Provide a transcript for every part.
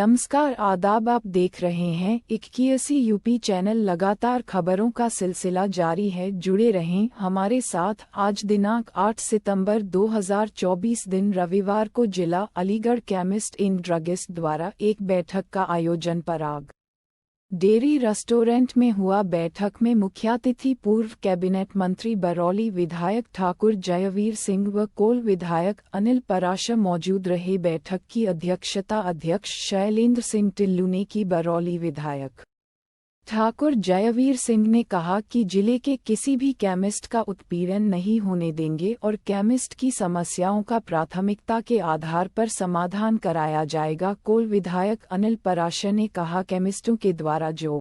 नमस्कार आदाब, आप देख रहे हैं 81 यूपी चैनल। लगातार खबरों का सिलसिला जारी है, जुड़े रहें हमारे साथ। आज दिनांक 8 सितंबर 2024 दिन रविवार को जिला अलीगढ़ केमिस्ट इन ड्रगिस्ट द्वारा एक बैठक का आयोजन पराग डेयरी रेस्टोरेंट में हुआ। बैठक में मुख्यातिथि पूर्व कैबिनेट मंत्री बरौली विधायक ठाकुर जयवीर सिंह व कोल विधायक अनिल पराशर मौजूद रहे। बैठक की अध्यक्षता अध्यक्ष शैलेंद्र सिंह टिल्लू ने की। बरौली विधायक ठाकुर जयवीर सिंह ने कहा कि जिले के किसी भी केमिस्ट का उत्पीड़न नहीं होने देंगे और केमिस्ट की समस्याओं का प्राथमिकता के आधार पर समाधान कराया जाएगा। कोल विधायक अनिल पराशर ने कहा, केमिस्टों के द्वारा जो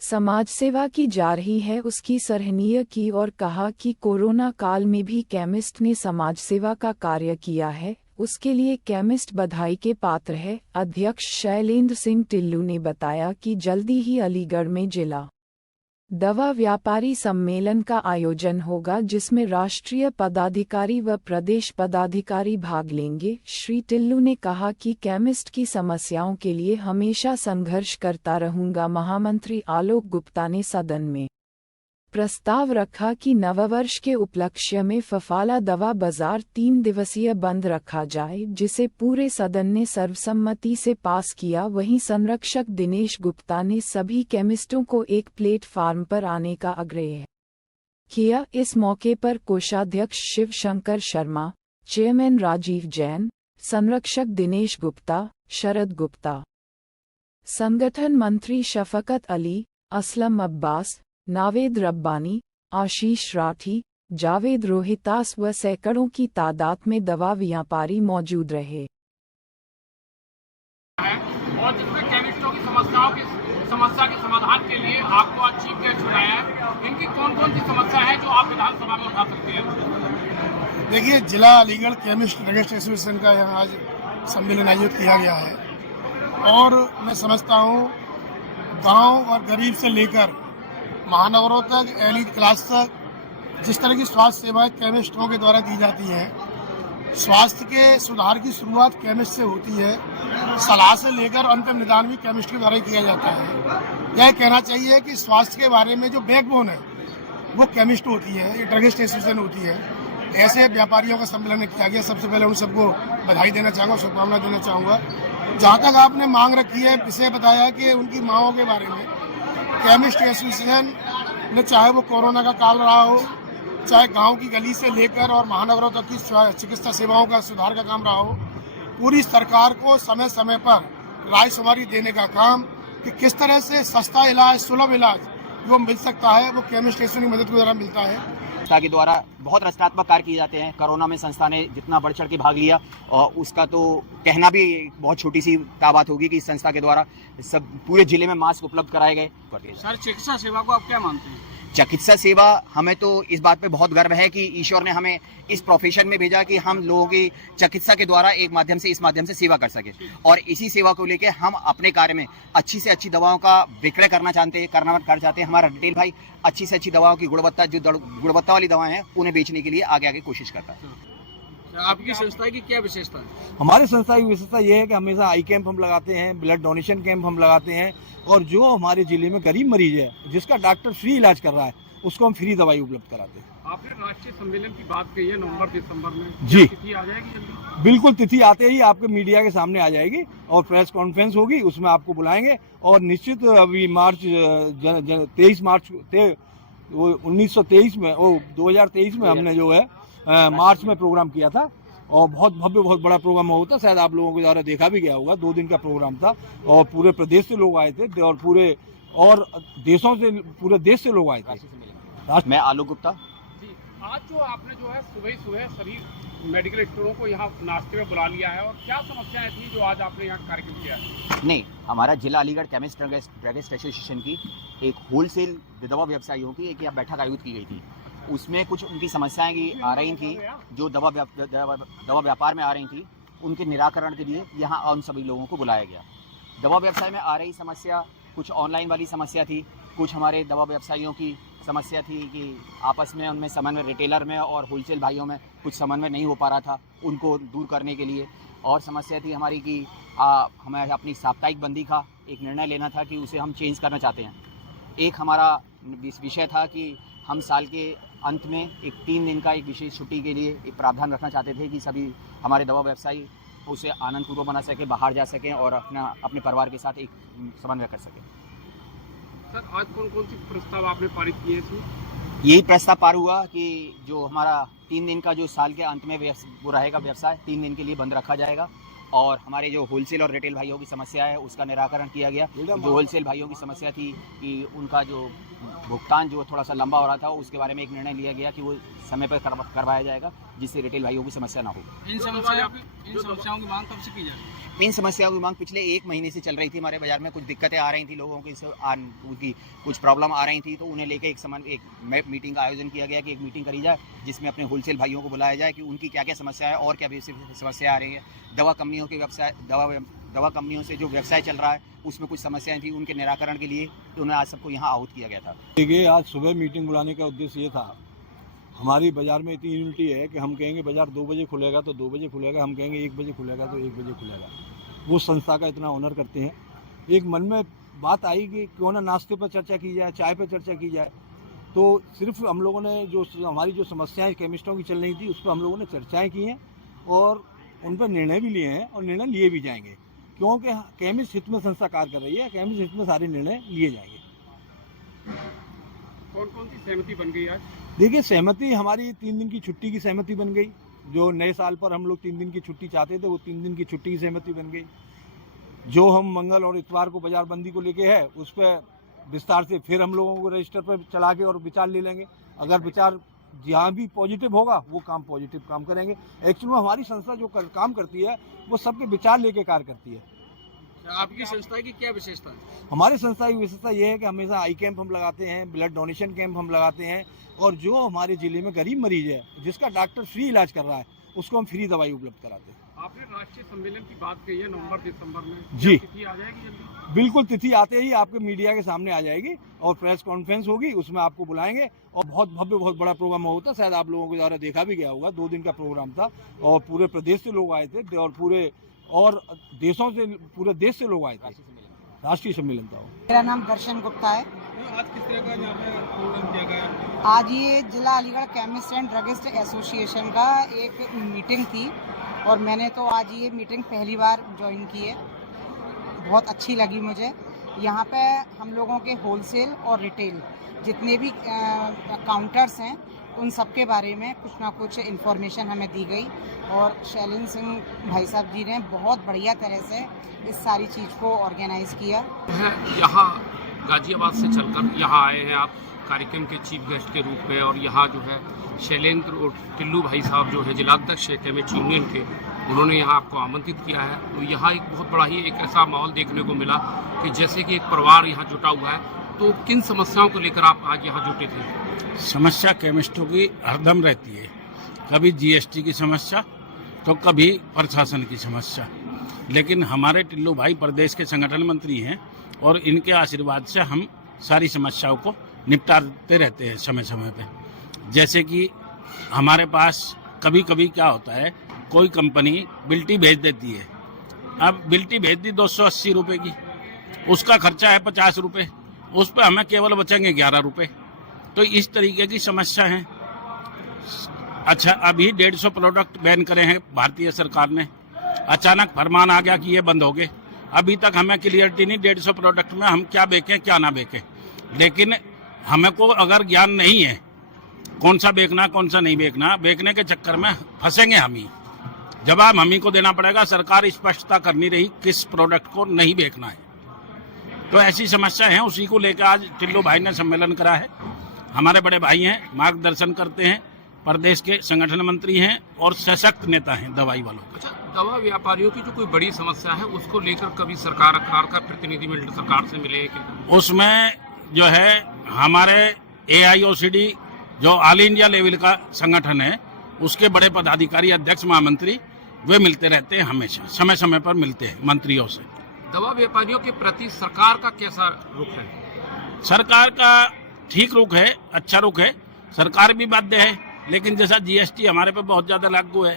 समाज सेवा की जा रही है उसकी सराहनीय की और कहा कि कोरोना काल में भी केमिस्ट ने समाज सेवा का कार्य किया है, उसके लिए केमिस्ट बधाई के पात्र है। अध्यक्ष शैलेंद्र सिंह टिल्लू ने बताया कि जल्दी ही अलीगढ़ में जिला दवा व्यापारी सम्मेलन का आयोजन होगा, जिसमें राष्ट्रीय पदाधिकारी व प्रदेश पदाधिकारी भाग लेंगे। श्री टिल्लू ने कहा कि केमिस्ट की समस्याओं के लिए हमेशा संघर्ष करता रहूंगा। महामंत्री आलोक गुप्ता ने सदन में प्रस्ताव रखा कि नववर्ष के उपलक्ष्य में फफाला दवा बाजार 3 दिवसीय बंद रखा जाए, जिसे पूरे सदन ने सर्वसम्मति से पास किया। वहीं संरक्षक दिनेश गुप्ता ने सभी केमिस्टों को एक प्लेटफार्म पर आने का आग्रह किया। इस मौके पर कोषाध्यक्ष शिव शंकर शर्मा, चेयरमैन राजीव जैन, संरक्षक दिनेश गुप्ता, शरद गुप्ता, संगठन मंत्री शफकत अली, असलम अब्बास, नावेद रब्बानी, आशीष राठी, जावेद रोहितास व सैकड़ों की तादाद में दवा व्यापारी मौजूद रहे। और जिसमें केमिस्टों की समस्या के समाधान के लिए आपको आज चीफ गेस्ट चुनाया है। इनकी कौन कौन सी समस्या है जो आप विधानसभा में उठा सकते हैं? देखिए, जिला अलीगढ़ केमिस्ट ड्रगिस्ट एसोसिएशन का यहाँ आज सम्मेलन आयोजित किया गया है और मैं समझता हूँ गांव और गरीब से लेकर महानगरों तक, एलीट क्लास तक जिस तरह की स्वास्थ्य सेवाएं केमिस्टों के द्वारा दी जाती हैं, स्वास्थ्य के सुधार की शुरुआत केमिस्ट से होती है। सलाह से लेकर अंतिम निदान भी केमिस्ट के द्वारा ही किया जाता है। यह कहना चाहिए कि स्वास्थ्य के बारे में जो बैकबोन है वो केमिस्ट होती है, ये ड्रगिस्ट एसोसिएशन होती है। ऐसे व्यापारियों का सम्मेलन किया गया। सबसे पहले उन सबको बधाई देना चाहूँगा, शुभकामना देना चाहूँगा। जहाँ तक आपने मांग रखी है, विषय बताया कि उनकी मांगों के बारे में केमिस्ट एसोसिएशन ने, चाहे वो कोरोना का काल रहा हो, चाहे गांव की गली से लेकर और महानगरों तक की चिकित्सा सेवाओं का सुधार का काम रहा हो, पूरी सरकार को समय समय पर रायशुमारी देने का काम कि किस तरह से सस्ता इलाज, सुलभ इलाज वो मिल सकता है, वो केमिस्ट एसोसिएशन की मदद के द्वारा मिलता है। संस्था के द्वारा बहुत रचनात्मक कार्य किए जाते हैं। कोरोना में संस्था ने जितना बढ़ चढ़ के भाग लिया और उसका तो कहना भी बहुत छोटी सी बात होगी कि इस संस्था के द्वारा सब पूरे जिले में मास्क उपलब्ध कराए गए। सर, चिकित्सा सेवा को आप क्या मानते हैं? चिकित्सा सेवा, हमें तो इस बात पे बहुत गर्व है कि ईश्वर ने हमें इस प्रोफेशन में भेजा कि हम लोगों की चिकित्सा के द्वारा इस माध्यम से सेवा कर सके और इसी सेवा को लेकर हम अपने कार्य में अच्छी से अच्छी दवाओं का विक्रय करना चाहते हैं। हमारा रिटेल भाई अच्छी से अच्छी दवाओं की गुणवत्ता वाली दवाएं हैं उन्हें बेचने के लिए आगे कोशिश करता है। आपकी संस्था की क्या विशेषता है? हमारी संस्था की विशेषता ये है कि हमेशा आई कैंप हम लगाते हैं, ब्लड डोनेशन कैंप हम लगाते हैं और जो हमारे जिले में गरीब मरीज है जिसका डॉक्टर फ्री इलाज कर रहा है उसको हम फ्री दवाई उपलब्ध कराते हैं। आपने राष्ट्रीय सम्मेलन की बात कही है नवंबर दिसंबर में, जी तिथि आ जाएगी जल्दी? बिल्कुल, तिथि आते ही आपके मीडिया के सामने आ जाएगी और प्रेस कॉन्फ्रेंस होगी, उसमें आपको बुलाएंगे और निश्चित अभी 23 मार्च 1923 में 2023 में हमने जो है मार्च में प्रोग्राम किया था और बहुत भव्य, बहुत बड़ा प्रोग्राम होता, शायद आप लोगों के द्वारा देखा भी गया होगा। 2 दिन का प्रोग्राम था और पूरे प्रदेश से लोग आए थे और पूरे देश से लोग आए थे। मैं आलोक गुप्ता। जी, आज जो आपने जो है सुबह सभी मेडिकल स्टोरों को यहाँ नाश्ते में बुला लिया है और क्या समस्याएं थी जो आज आपने यहाँ कार्यक्रम किया है? नहीं, हमारा जिला अलीगढ़ केमिस्ट ड्रगिस्ट एसोसिएशन की एक होलसेल दवा व्यवसायियों की एक यहाँ बैठक आयोजित की गई थी। उसमें कुछ उनकी समस्याएं आ रही थी जो दवा व्यापार में आ रही थी, उनके निराकरण के लिए यहाँ उन सभी लोगों को बुलाया गया। दवा व्यवसाय में आ रही समस्या, कुछ ऑनलाइन वाली समस्या थी, कुछ हमारे दवा व्यवसायियों की समस्या थी कि आपस में उनमें समन्वय, रिटेलर में और होलसेल भाइयों में कुछ समन्वय नहीं हो पा रहा था, उनको दूर करने के लिए और समस्या थी हमारी कि हमें अपनी साप्ताहिक बंदी का एक निर्णय लेना था कि उसे हम चेंज करना चाहते हैं। एक हमारा विषय था कि हम साल के अंत में एक 3 दिन का एक विशेष छुट्टी के लिए एक प्रावधान रखना चाहते थे कि सभी हमारे दवा व्यवसायी उसे आनंदपूर्वक बना सकें, बाहर जा सकें और अपने परिवार के साथ एक समन्वय कर सकें। सर, आज कौन कौन सी प्रस्ताव आपने पारित किए थे? यही प्रस्ताव पार हुआ कि जो हमारा 3 दिन का जो साल के अंत में वो रहेगा व्यवसाय 3 दिन के लिए बंद रखा जाएगा और हमारे जो होलसेल और रिटेल भाइयों की समस्या है उसका निराकरण किया गया। जो होलसेल भाइयों की समस्या थी कि उनका जो भुगतान जो थोड़ा सा लंबा हो रहा था उसके बारे में एक निर्णय लिया गया कि वो समय पर करवाया जाएगा जिससे रिटेल भाइयों की समस्या ना हो। इन समस्याओं की मांग कब से की जा रही है? इन समस्याओं की मांग पिछले 1 महीने से चल रही थी। हमारे बाजार में कुछ दिक्कतें आ रही थी, लोगों की उनकी कुछ प्रॉब्लम आ रही थी, तो उन्हें लेके एक मीटिंग का आयोजन किया गया कि एक मीटिंग करी जाए जिसमें अपने होलसेल भाइयों को बुलाया जाए कि उनकी क्या क्या समस्या है और क्या समस्या आ रही है। दवा कंपनियों के व्यवसाय दवा कंपनियों से जो व्यवसाय चल रहा है उसमें कुछ समस्याएं थी, उनके निराकरण के लिए तो उन्हें आज सबको यहाँ आहूत किया गया था। देखिए, आज सुबह मीटिंग बुलाने का उद्देश्य ये था, हमारी बाज़ार में इतनी यूनिटी है कि हम कहेंगे बाज़ार 2 बजे खुलेगा तो 2 बजे खुलेगा, हम कहेंगे 1 बजे खुलेगा तो 1 बजे खुलेगा। वो संस्था का इतना ऑनर करते हैं। एक मन में बात आई कि क्यों ना नाश्ते पर चर्चा की जाए, चाय पर चर्चा की जाए। तो सिर्फ हम लोगों ने जो हमारी जो समस्याएं केमिस्टों की चल रही थी उस पर हम लोगों ने चर्चाएँ की हैं और उन पर निर्णय भी लिए हैं और निर्णय लिए भी जाएंगे, क्योंकि केमिस्ट हित में संस्था कार्य कर रही है। केमिस्ट हित में सारे निर्णय लिए जाएंगे। कौन कौन सी सहमति बन गई आज? देखिए, सहमति हमारी 3 दिन की छुट्टी की सहमति बन गई। जो नए साल पर हम लोग 3 दिन की छुट्टी चाहते थे वो 3 दिन की छुट्टी की सहमति बन गई। जो हम मंगल और इतवार को बाजार बंदी को लेके है उस पर विस्तार से फिर हम लोगों को रजिस्टर पर चला के और विचार ले लेंगे। अगर विचार जहाँ भी पॉजिटिव होगा वो काम पॉजिटिव काम करेंगे। एक्चुअली में हमारी संस्था जो काम करती है वो सबके विचार लेके कार्य करती है। आपकी संस्था की क्या विशेषता है? हमारी संस्था की विशेषता ये है कि हमेशा आई कैंप हम लगाते हैं, ब्लड डोनेशन कैंप हम लगाते हैं और जो हमारे जिले में गरीब मरीज है जिसका डॉक्टर फ्री इलाज कर रहा है उसको हम फ्री दवाई उपलब्ध कराते हैं। आपने राष्ट्रीय सम्मेलन की बात कही है नवंबर-दिसंबर में, जी तिथि आ जाएगी जल्दी? बिल्कुल, तिथि आते ही आपके मीडिया के सामने आ जाएगी और प्रेस कॉन्फ्रेंस होगी, उसमें आपको बुलाएंगे और बहुत भव्य बहुत बड़ा प्रोग्राम होता है। शायद आप लोगों के द्वारा देखा भी गया होगा। 2 दिन का प्रोग्राम था और पूरे प्रदेश से लोग आए थे और पूरे देशों से, पूरे देश से लोग आए थे। राष्ट्रीय सम्मेलन था। मेरा नाम दर्शन गुप्ता है। आज किस तरह का यहाँ पे प्रोग्राम किया गया? आज ये जिला Aligarh chemist and druggist association का एक मीटिंग थी और मैंने तो आज ये मीटिंग पहली बार ज्वाइन की है। बहुत अच्छी लगी मुझे। यहाँ पे हम लोगों के होलसेल और रिटेल जितने भी काउंटर्स हैं उन सब के बारे में कुछ ना कुछ इन्फॉर्मेशन हमें दी गई और शैलेंद्र सिंह भाई साहब जी ने बहुत बढ़िया तरह से इस सारी चीज़ को ऑर्गेनाइज़ किया। यहाँ गाजियाबाद से चलकर यहाँ आए हैं आप कार्यक्रम के चीफ गेस्ट के रूप में और यहाँ जो है शैलेंद्र और टिल्लू भाई साहब जो है जिलाध्यक्ष है केमिस्ट यूनियन के, उन्होंने यहाँ आपको आमंत्रित किया है। तो यहाँ एक बहुत बड़ा ही एक ऐसा माहौल देखने को मिला कि जैसे कि एक परिवार यहाँ जुटा हुआ है। तो किन समस्याओं को लेकर आप आज यहाँ जुटे थे? समस्या केमिस्टों की हरदम रहती है, कभी जीएसटी की समस्या तो कभी प्रशासन की समस्या। लेकिन हमारे टिल्लू भाई प्रदेश के संगठन मंत्री हैं और इनके आशीर्वाद से हम सारी समस्याओं को निपटाते रहते हैं समय समय पे। जैसे कि हमारे पास कभी कभी क्या होता है, कोई कंपनी बिल्टी भेज देती है। अब बिल्टी भेज दी 280 रुपये की, उसका खर्चा है 50 रुपये, उस पर हमें केवल बचेंगे 11 रुपये। तो इस तरीके की समस्या है। अच्छा, अभी 150 प्रोडक्ट बैन करे हैं भारतीय सरकार ने। अचानक फरमान आ गया कि ये बंद हो गए। अभी तक हमें क्लियरिटी नहीं 150 प्रोडक्ट में हम क्या बेचें क्या ना बेचें। लेकिन हमें को अगर ज्ञान नहीं है कौन सा बेचना कौन सा नहीं बेचना, बेचने के चक्कर में फंसेंगे हम ही। जवाब हम ही को देना पड़ेगा। सरकार स्पष्टता कर नहीं रही किस प्रोडक्ट को नहीं बेचना है। तो ऐसी समस्या है, उसी को लेकर आज टिल्लू भाई ने सम्मेलन करा है। हमारे बड़े भाई हैं, मार्गदर्शन करते हैं, प्रदेश के संगठन मंत्री हैं और सशक्त नेता हैं दवाई वालों। अच्छा, दवा व्यापारियों की जो कोई बड़ी समस्या है उसको लेकर कभी सरकार का प्रतिनिधिमंडल सरकार से मिले कि? उसमें जो है हमारे AIOCD जो ऑल इंडिया लेवल का संगठन है उसके बड़े पदाधिकारी, अध्यक्ष, महामंत्री वे मिलते रहते हैं, हमेशा समय समय पर मिलते हैं मंत्रियों से। दवा व्यापारियों के प्रति सरकार का कैसा रुख है? सरकार का ठीक रुख है, अच्छा रुख है। सरकार भी बाध्य है, लेकिन जैसा GST हमारे पे बहुत ज़्यादा लागू है,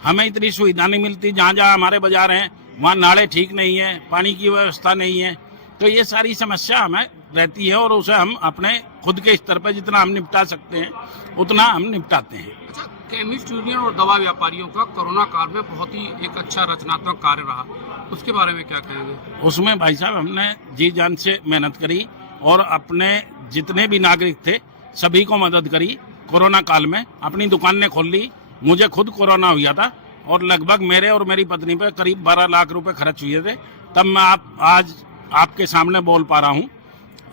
हमें इतनी सुविधा नहीं मिलती। जहाँ जहाँ हमारे बाजार हैं वहाँ नाले ठीक नहीं है, पानी की व्यवस्था नहीं है, तो ये सारी समस्या हमें रहती है और उसे हम अपने खुद के स्तर पर जितना हम निपटा सकते हैं उतना हम निपटाते हैं। अच्छा, केमिस्ट यूनियन और दवा व्यापारियों का कोरोना काल में बहुत ही एक अच्छा रचनात्मक कार्य रहा, उसके बारे में क्या कहेंगे? उसमें भाई साहब हमने जी जान से मेहनत करी और अपने जितने भी नागरिक थे सभी को मदद करी। कोरोना काल में अपनी दुकानें खोल ली। मुझे खुद कोरोना हुआ था और लगभग मेरे और मेरी पत्नी पे करीब 12 लाख रुपए खर्च हुए थे, तब मैं आज आपके सामने बोल पा रहा हूँ।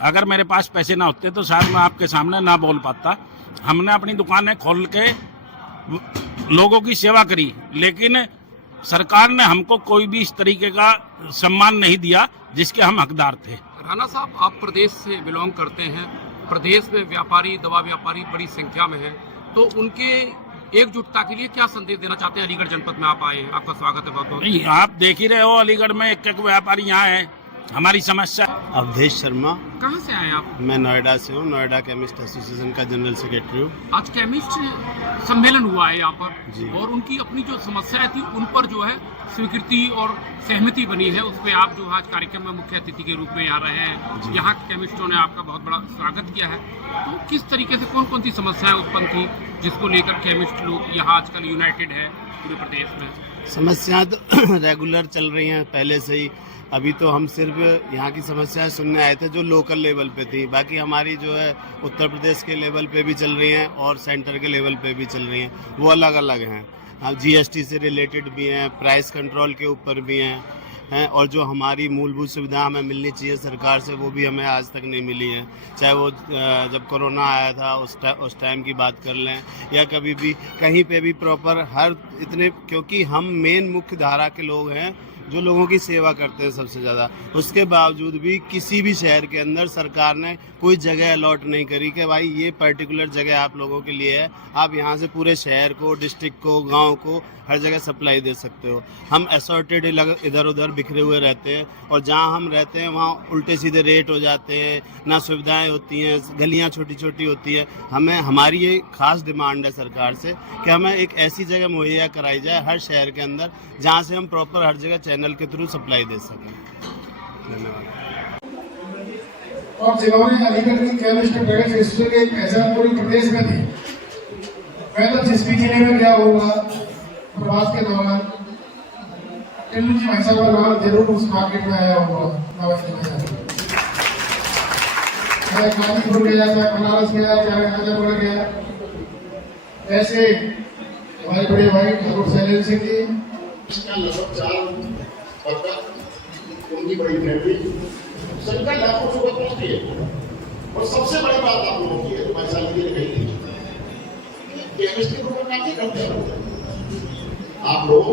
अगर मेरे पास पैसे ना होते तो शायद मैं आपके सामने ना बोल पाता। हमने अपनी दुकानें खोल के लोगों की सेवा करी, लेकिन सरकार ने हमको कोई भी इस तरीके का सम्मान नहीं दिया जिसके हम हकदार थे। राणा साहब, आप प्रदेश से बिलोंग करते हैं, प्रदेश में व्यापारी, दवा व्यापारी बड़ी संख्या में हैं, तो उनके एकजुटता के लिए क्या संदेश देना चाहते हैं? अलीगढ़ जनपद में आप आए हैं, आपका स्वागत है बहुत बहुत। नहीं, आप देख ही रहे हो अलीगढ़ में एक व्यापारी यहाँ है। हमारी समस्या। अवधेश शर्मा, कहाँ से आए आप? मैं नोएडा से हूँ, नोएडा केमिस्ट एसोसिएशन का जनरल सेक्रेटरी हूँ। आज केमिस्ट सम्मेलन हुआ है यहाँ पर जी। और उनकी अपनी जो समस्याएं थी उन पर जो है स्वीकृति और सहमति बनी है, उस पर आप जो आज कार्यक्रम में मुख्य अतिथि के रूप में आ रहे हैं। यहाँ के केमिस्टों ने आपका बहुत बड़ा स्वागत किया है, तो किस तरीके से कौन कौन सी समस्याएं उत्पन्न थी जिसको लेकर केमिस्ट लोग यहाँ आजकल यूनाइटेड है पूरे प्रदेश में? समस्याएं तो रेगुलर चल रही हैं पहले से ही। अभी तो हम सिर्फ यहाँ की समस्याएं सुनने आए थे जो लोकल लेवल पे थी, बाकी हमारी जो है उत्तर प्रदेश के लेवल पे भी चल रही हैं और सेंटर के लेवल पे भी चल रही हैं, वो अलग अलग हैं। जीएसटी से रिलेटेड भी हैं, प्राइस कंट्रोल के ऊपर भी हैं और जो हमारी मूलभूत सुविधा हमें मिलनी चाहिए सरकार से वो भी हमें आज तक नहीं मिली है। चाहे वो जब कोरोना आया था उस टाइम की बात कर लें या कभी भी कहीं पे भी प्रॉपर हर इतने, क्योंकि हम मेन मुख्य धारा के लोग हैं जो लोगों की सेवा करते हैं सबसे ज़्यादा, उसके बावजूद भी किसी भी शहर के अंदर सरकार ने कोई जगह अलॉट नहीं करी कि भाई ये पर्टिकुलर जगह आप लोगों के लिए है, आप यहाँ से पूरे शहर को, डिस्ट्रिक्ट को, गांव को हर जगह सप्लाई दे सकते हो। हम असॉर्टेड इधर उधर बिखरे हुए रहते हैं और जहाँ हम रहते हैं वहाँ उल्टे सीधे रेट हो जाते हैं, ना सुविधाएं होती हैं, गलियाँ छोटी छोटी होती हैं। हमारी ये खास डिमांड है सरकार से कि हमें एक ऐसी जगह मुहैया कराई जाए हर शहर के अंदर जहाँ से हम प्रॉपर हर जगह चैनल के थ्रू सप्लाई दे सकें। धन्यवाद। और जिन्होंने अलीगढ़ की केमिस्ट ड्रग्स हिस्ट्री की पहचान पूरे प्रदेश में थी, मैं तो जिसपी जिले में गया होगा प्रवास के दौरान, टिल्लू जी भाई साहब का नाम जरूर उस मार्केट में आया होगा। मैं कानपुर गया, चाहे बनारस गया, चाहे गाजियाबाद गया, ऐसे हमारे बड़े भाई ठाकुर शैलेंद्र सिंह जी, लगभग 4 उनकी बड़ी फैमिली संख्या लाखों से पहुंचती है। और सबसे बड़ी बात आप लोगों की है, 5 साल की कही थी, केमिस्ट्री को काफी करते हैं आप लोग।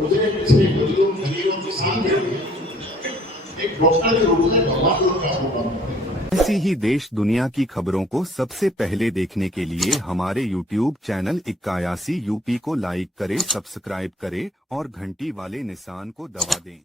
मुझे पिछले गरीबों किसान के लिए एक डॉक्टर के रूप में भगवान लोग का होगा। ऐसी ही देश दुनिया की खबरों को सबसे पहले देखने के लिए हमारे YouTube चैनल 81 UP को लाइक करें, सब्सक्राइब करें और घंटी वाले निशान को दबा दें।